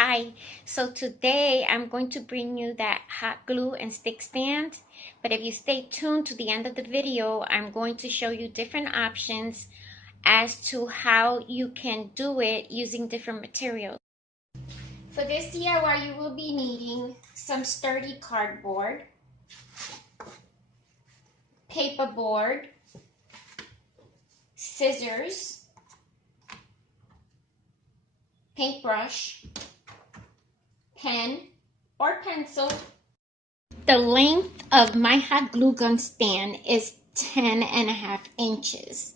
Hi, so today I'm going to bring you that hot glue and stick stand, but if you stay tuned to the end of the video, I'm going to show you different options as to how you can do it using different materials. For this DIY, you will be needing some sturdy cardboard, paperboard, scissors, paintbrush, pen or pencil. The length of my hot glue gun stand is 10.5 inches.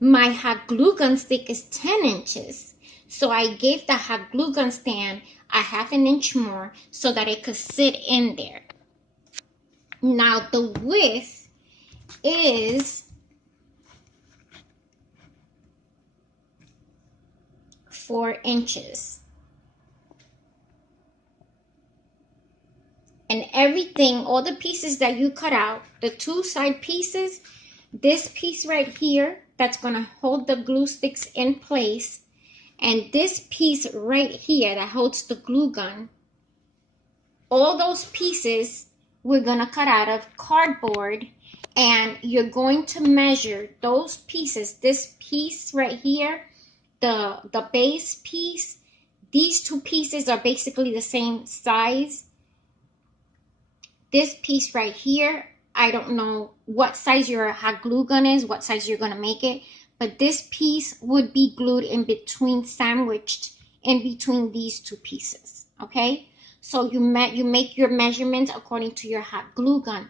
My hot glue gun stick is 10 inches. So I gave the hot glue gun stand a 1/2 inch more so that it could sit in there. Now the width is 4 inches. And everything, all the pieces that you cut out, the two side pieces, this piece right here, that's gonna hold the glue sticks in place, and this piece right here that holds the glue gun, all those pieces we're gonna cut out of cardboard, and you're going to measure those pieces, this piece right here, the base piece, these two pieces are basically the same size. This piece right here, I don't know what size your hot glue gun is, what size you're gonna make it, but this piece would be glued in between, sandwiched in between these two pieces, okay? So you make your measurements according to your hot glue gun.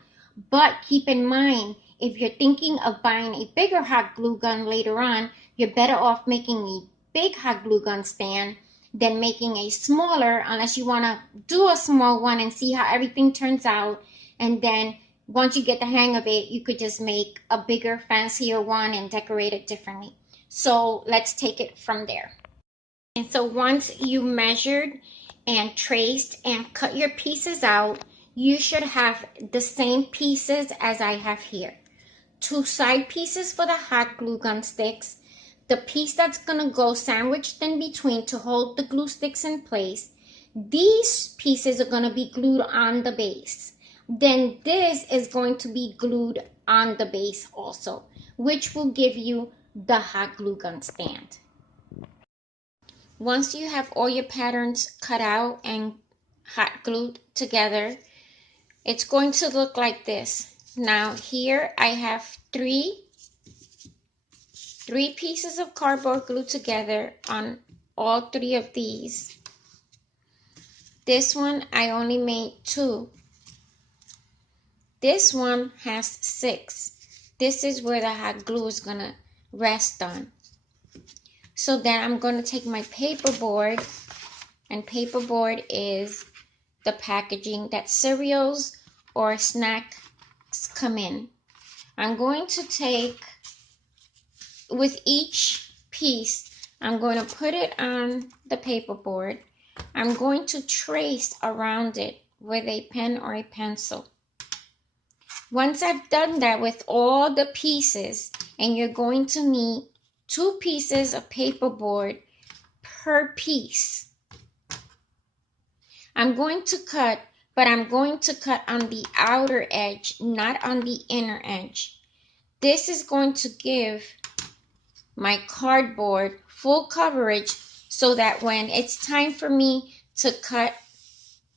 But keep in mind, if you're thinking of buying a bigger hot glue gun later on, you're better off making a big hot glue gun stand than making a smaller, unless you want to do a small one and see how everything turns out. And then once you get the hang of it, you could just make a bigger, fancier one and decorate it differently. So let's take it from there. And so once you measured and traced and cut your pieces out, you should have the same pieces as I have here. Two side pieces for the hot glue gun sticks, the piece that's gonna go sandwiched in between to hold the glue sticks in place. These pieces are gonna be glued on the base. Then this is going to be glued on the base also, which will give you the hot glue gun stand. Once you have all your patterns cut out and hot glued together, it's going to look like this. Now here I have three pieces of cardboard glued together on all three of these. This one I only made 2. This one has 6. This is where the hot glue is gonna rest on. So then I'm gonna take my paperboard, and paperboard is the packaging that cereals or snacks come in. I'm going to take, with each piece, I'm going to put it on the paperboard. I'm going to trace around it with a pen or a pencil. Once I've done that with all the pieces, and you're going to need 2 pieces of paperboard per piece. I'm going to cut, but I'm going to cut on the outer edge, not on the inner edge. This is going to give my cardboard full coverage so that when it's time for me to cut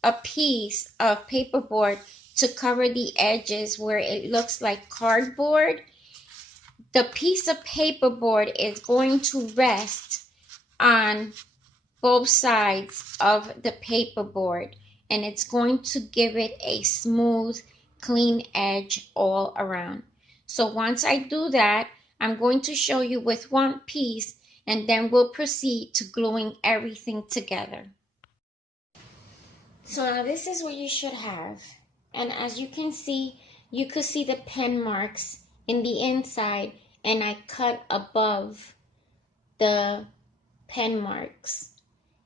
a piece of paperboard to cover the edges where it looks like cardboard, the piece of paperboard is going to rest on both sides of the paperboard, and it's going to give it a smooth, clean edge all around. So once I do that, I'm going to show you with one piece, and then we'll proceed to gluing everything together. So now this is what you should have. And as you can see, you could see the pen marks in the inside, and I cut above the pen marks.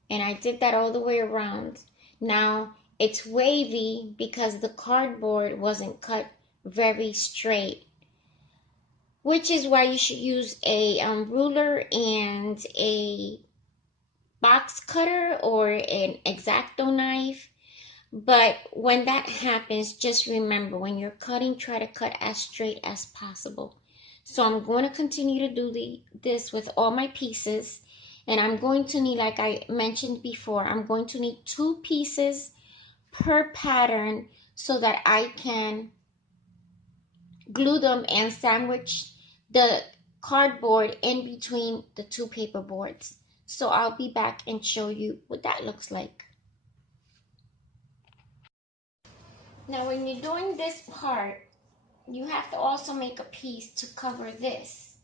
And I did that all the way around. Now it's wavy because the cardboard wasn't cut very straight, which is why you should use a ruler and a box cutter or an X-Acto knife. But when that happens, just remember, when you're cutting, try to cut as straight as possible. So I'm going to continue to do this with all my pieces. And I'm going to need, like I mentioned before, I'm going to need 2 pieces per pattern so that I can glue them and sandwich the cardboard in between the 2 paper boards. So I'll be back and show you what that looks like. Now when you're doing this part, you have to also make a piece to cover this.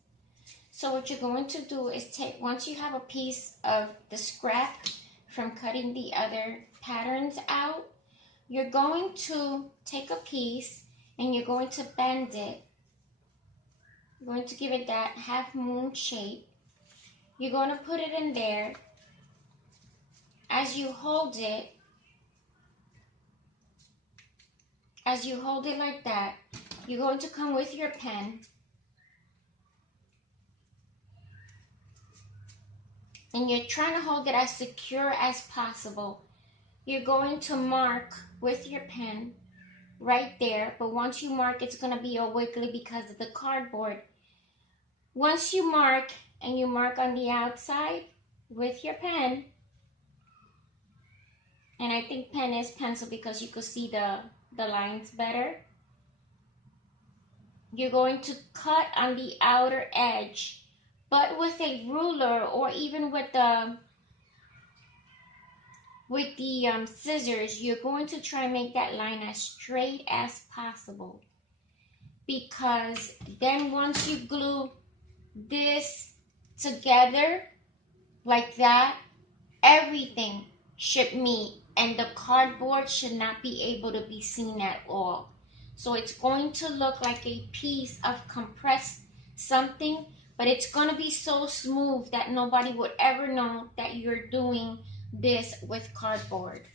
So what you're going to do is take, once you have a piece of the scrap from cutting the other patterns out, you're going to take a piece and you're going to bend it. You're going to give it that half moon shape. You're going to put it in there. As you hold it like that, you're going to come with your pen and you're trying to hold it as secure as possible. You're going to mark with your pen right there, but once you mark, it's going to be all wiggly because of the cardboard. Once you mark, and you mark on the outside with your pen, and I think pen is pencil because you could see the lines better. You're going to cut on the outer edge, but with a ruler or even with the scissors, you're going to try and make that line as straight as possible. Because then once you glue this together like that, everything should meet and the cardboard should not be able to be seen at all. So it's going to look like a piece of compressed something, but it's going to be so smooth that nobody would ever know that you're doing this with cardboard.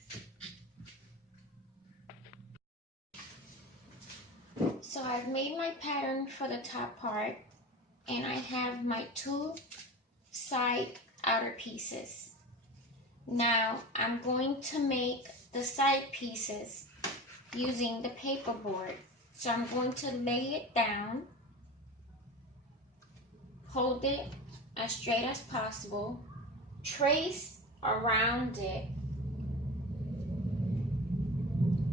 So I've made my pattern for the top part and I have my 2 side outer pieces. Now I'm going to make the side pieces using the paper board. So I'm going to lay it down, hold it as straight as possible, trace around it,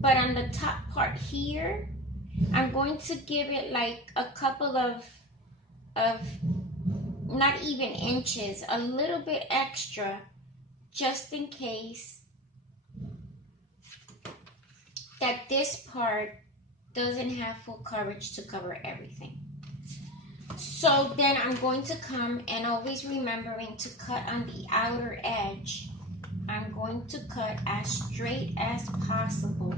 but on the top part here, I'm going to give it like a couple of not even inches, a little bit extra, just in case that this part doesn't have full coverage to cover everything. So then I'm going to come and always remembering to cut on the outer edge. I'm going to cut as straight as possible.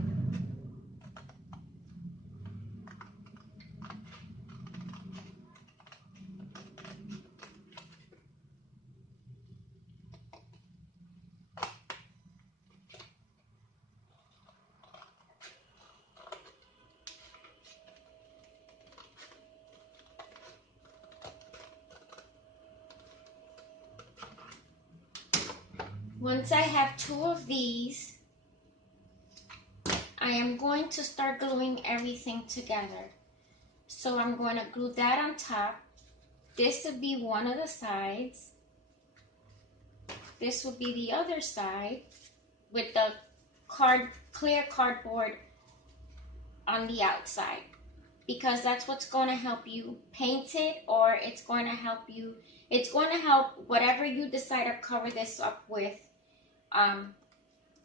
Once I have 2 of these, I am going to start gluing everything together. So I'm going to glue that on top. This would be one of the sides. This would be the other side with the clear cardboard on the outside, because that's what's going to help you paint it, or it's going to help whatever you decide to cover this up with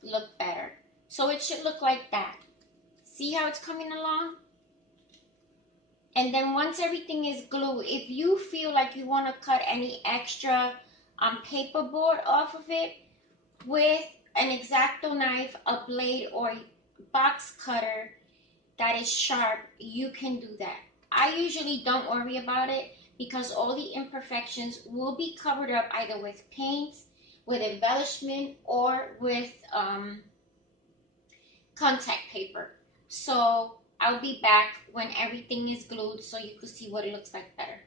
look better. So it should look like that. See how it's coming along? And then once everything is glued, if you feel like you want to cut any extra paperboard off of it with an X-Acto knife, a blade, or a box cutter that is sharp, you can do that. I usually don't worry about it because all the imperfections will be covered up either with paint, with embellishment, or with contact paper. So I'll be back when everything is glued so you can see what it looks like better.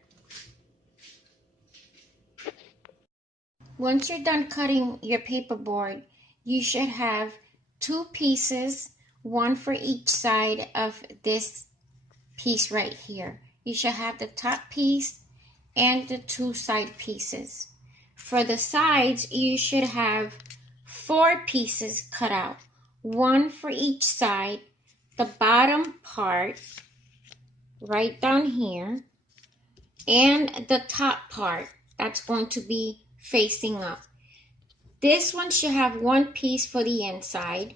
Once you're done cutting your paperboard, you should have two pieces, one for each side of this piece right here. You should have the top piece and the two side pieces. For the sides, you should have 4 pieces cut out, one for each side, the bottom part right down here, and the top part that's going to be facing up. This one should have one piece for the inside,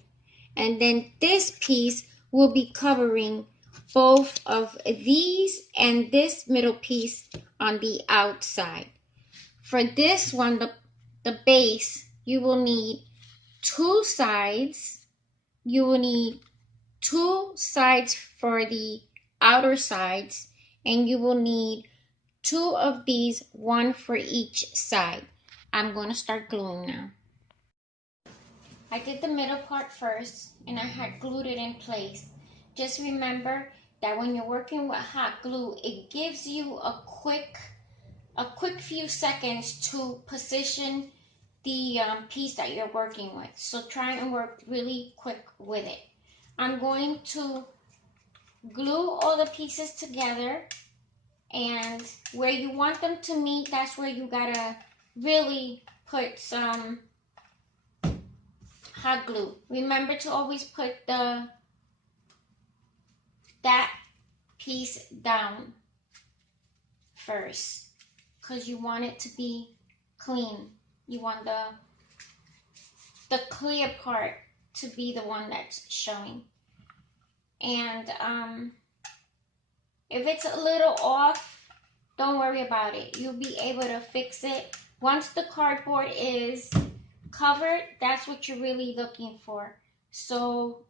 and then this piece will be covering both of these and this middle piece on the outside. For this one, the base, you will need 2 sides. You will need 2 sides for the outer sides, and you will need 2 of these, one for each side. I'm going to start gluing now. I did the middle part first, and I had glued it in place. Just remember that when you're working with hot glue, it gives you a quick few seconds to position the piece that you're working with. So try and work really quick with it. I'm going to glue all the pieces together, and where you want them to meet, that's where you gotta really put some hot glue. Remember to always put that piece down first, because you want it to be clean. You want the clear part to be the one that's showing. And if it's a little off, don't worry about it. You'll be able to fix it. Once the cardboard is covered, that's what you're really looking for. So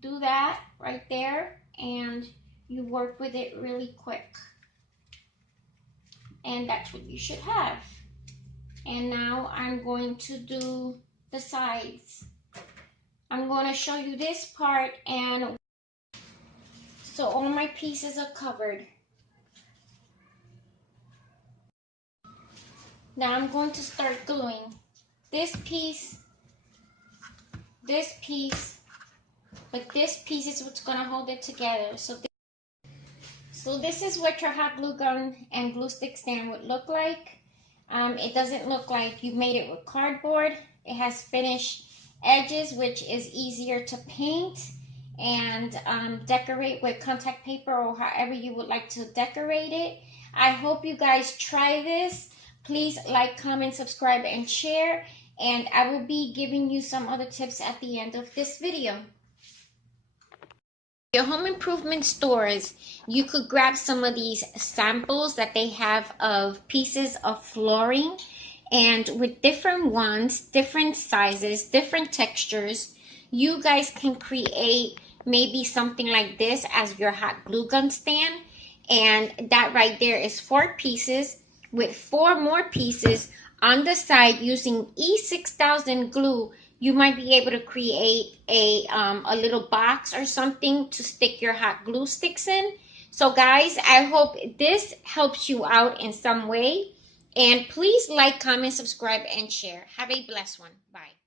do that right there, and you work with it really quick. And that's what you should have. And now I'm going to do the sides. I'm going to show you this part, and so all my pieces are covered. Now I'm going to start gluing this piece, but this piece is what's going to hold it together. So this is what your hot glue gun and glue stick stand would look like. It doesn't look like you made it with cardboard. It has finished edges, which is easier to paint and decorate with contact paper or however you would like to decorate it. I hope you guys try this. Please like, comment, subscribe, and share. And I will be giving you some other tips at the end of this video. Your home improvement stores, you could grab some of these samples that they have of pieces of flooring, and with different ones, different sizes, different textures, you guys can create maybe something like this as your hot glue gun stand. And that right there is 4 pieces with 4 more pieces on the side. Using E6000 glue, you might be able to create a little box or something to stick your hot glue sticks in. So guys, I hope this helps you out in some way. And please like, comment, subscribe, and share. Have a blessed one. Bye.